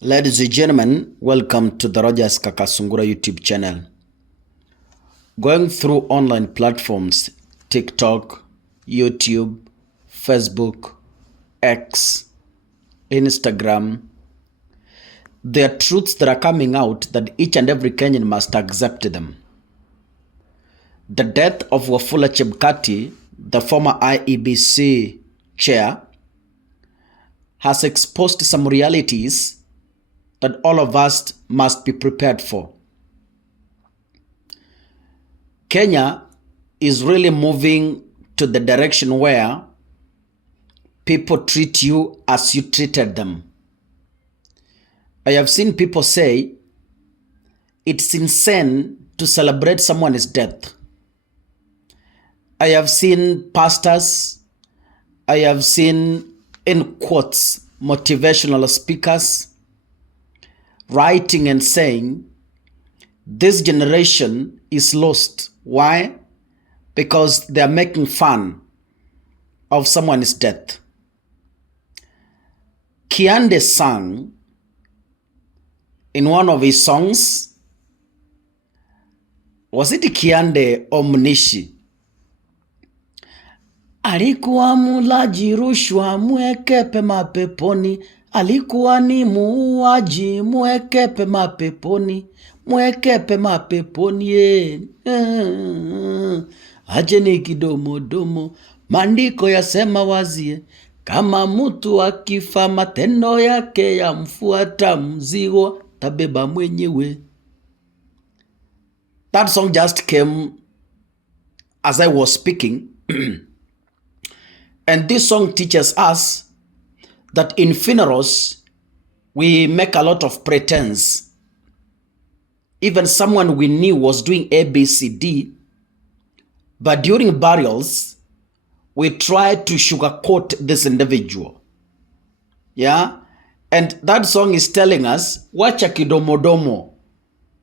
Ladies and gentlemen, welcome to the Rogers Kakasungura YouTube channel. Going through online platforms, TikTok, YouTube, Facebook, X, Instagram, there are truths that are coming out that each and every Kenyan must accept them. The death of Wafula Chebukati, the former IEBC chair, has exposed some realities that all of us must be prepared for. Kenya is really moving to the direction where people treat you as you treated them. I have seen people say it's insane to celebrate someone's death. I have seen pastors, I have seen, in quotes, motivational speakers writing and saying, this generation is lost. Why? Because they are making fun of someone's death. Kiande sang in one of his songs, was it Kiande or Munishi? Alikuwa mulaji rushwa mwekepe mapeponi. Alikuwa ni muuaji mwekepe mapeponi. Mwekepe mapeponi aje ni kidomodomo. Maandiko yasema wazi, kama mtu akifa matendo yake yamfuata, mzigo tabeba mwenyewe. That song just came as I was speaking. And this song teaches us that in funerals, we make a lot of pretense. Even someone we knew was doing A, B, C, D, but during burials, we try to sugarcoat this individual. Yeah? And that song is telling us, wacha kidomodomo.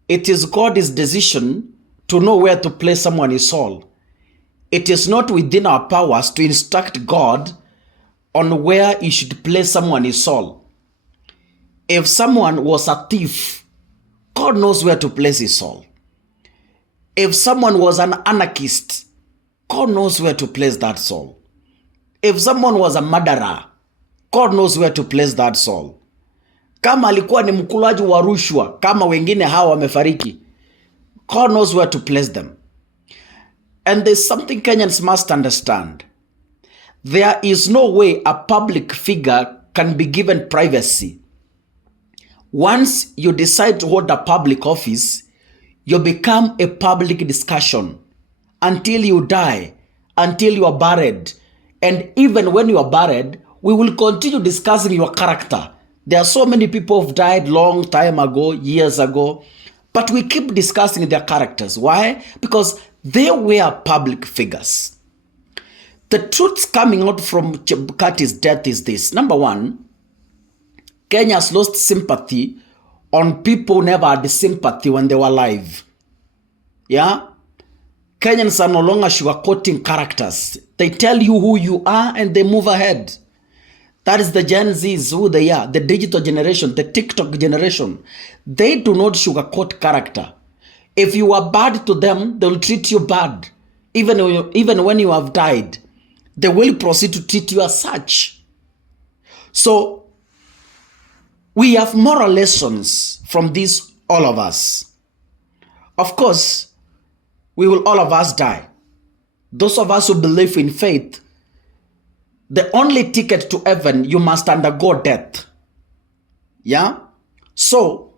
It is God's decision to know where to place someone's soul. It is not within our powers to instruct God on where he should place someone's soul. If someone was a thief, God knows where to place his soul. If someone was an anarchist, God knows where to place that soul. If someone was a murderer, God knows where to place that soul. Kama alikuwa ni mkulaji wa rushwa, kama wengine hawa wamefariki, God knows where to place them. And there's something Kenyans must understand. There is no way a public figure can be given privacy. Once you decide to hold a public office, you become a public discussion until you die, until you are buried. And even when you are buried, we will continue discussing your character. There are so many people who have died long time ago, years ago, but we keep discussing their characters. Why? Because they were public figures. The truths coming out from Chebukati's death is this. Number one, Kenya has lost sympathy on people who never had sympathy when they were alive. Yeah? Kenyans are no longer sugarcoating characters. They tell you who you are and they move ahead. That is the Gen Zs, who they are, the digital generation, the TikTok generation. They do not sugarcoat character. If you are bad to them, they will treat you bad. Even when you have died, they will proceed to treat you as such. So, we have moral lessons from this, all of us. Of course, we will all of us die. Those of us who believe in faith, the only ticket to heaven, you must undergo death. Yeah? So,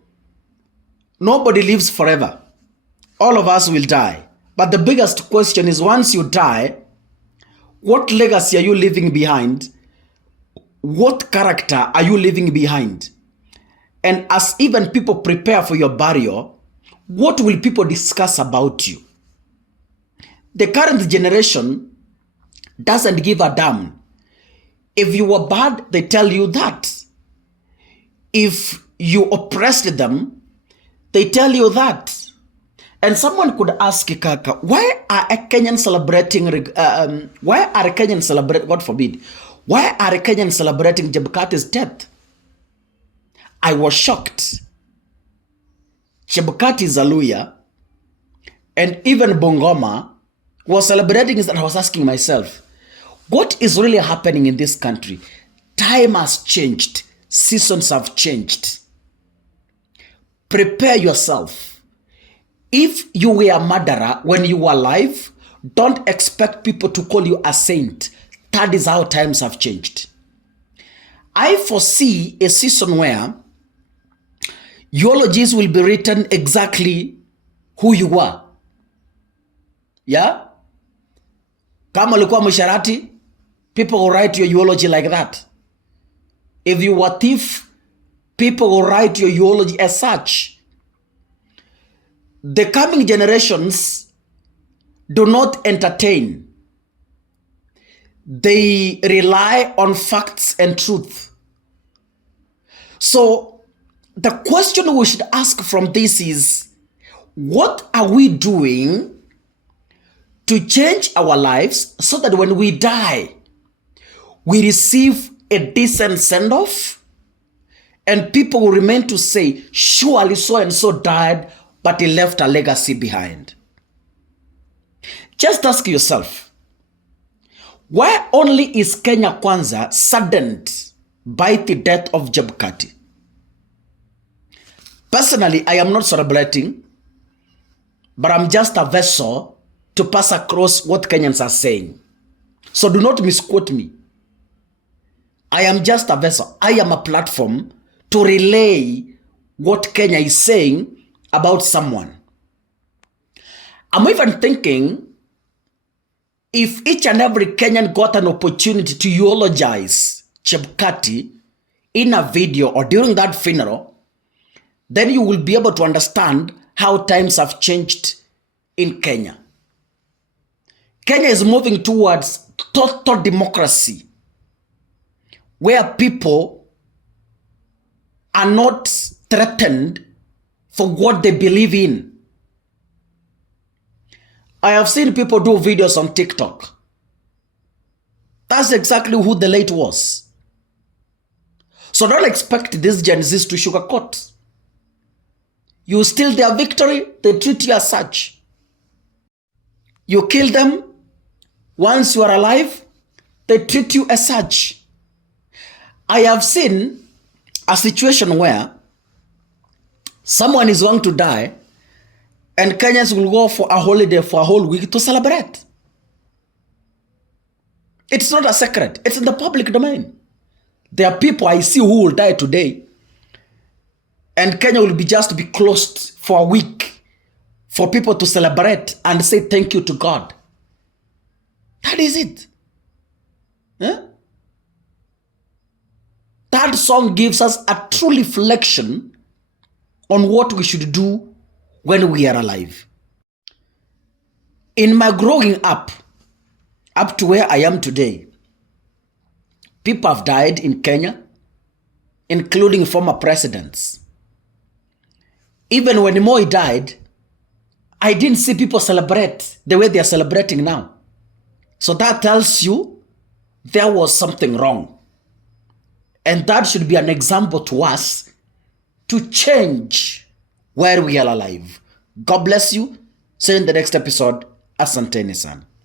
nobody lives forever. All of us will die. But the biggest question is, once you die, what legacy are you leaving behind? What character are you leaving behind? And as even people prepare for your burial, what will people discuss about you? The current generation doesn't give a damn. If you were bad, they tell you that. If you oppressed them, they tell you that. And someone could ask, Kaka, why are Kenyans celebrating, God forbid, why are Kenyans celebrating Chebukati's death? I was shocked. Chebukati is a Luya, and even Bungoma was celebrating it, and I was asking myself, what is really happening in this country? Time has changed. Seasons have changed. Prepare yourself. If you were a murderer when you were alive, don't expect people to call you a saint. That is how times have changed. I foresee a season where eulogies will be written exactly who you were. Yeah? Kama ulikuwa msharati, people will write your eulogy like that. If you were thief, people will write your eulogy as such. The coming generations do not entertain. They rely on facts and truth. So the question we should ask from this is, what are we doing to change our lives so that when we die, we receive a decent send-off and people will remain to say, surely so-and-so died, but he left a legacy behind. Just ask yourself, why only is Kenya Kwanza saddened by the death of Chebukati? Personally, I am not celebrating, but I'm just a vessel to pass across what Kenyans are saying. So do not misquote me. I am just a vessel. I am a platform to relay what Kenya is saying about someone. I'm even thinking, if each and every Kenyan got an opportunity to eulogize Chebukati in a video or during that funeral, then you will be able to understand how times have changed in Kenya. Kenya is moving towards total democracy, where people are not threatened for what they believe in. I have seen people do videos on TikTok. That's exactly who the late was. So don't expect these Gen Zs to sugarcoat. You steal their victory, they treat you as such. You kill them, once you are alive, they treat you as such. I have seen a situation where someone is going to die and Kenyans will go for a holiday for a whole week to celebrate. It's not a secret. It's in the public domain. There are people I see who will die today, and Kenya will just be closed for a week for people to celebrate and say thank you to God. That is it. Huh? That song gives us a true reflection on what we should do when we are alive. In my growing up to where I am today, people have died in Kenya, including former presidents. Even when Moi died, I didn't see people celebrate the way they are celebrating now. So that tells you there was something wrong. And that should be an example to us to change where we are alive. God bless you. See you in the next episode. Asanteni sana.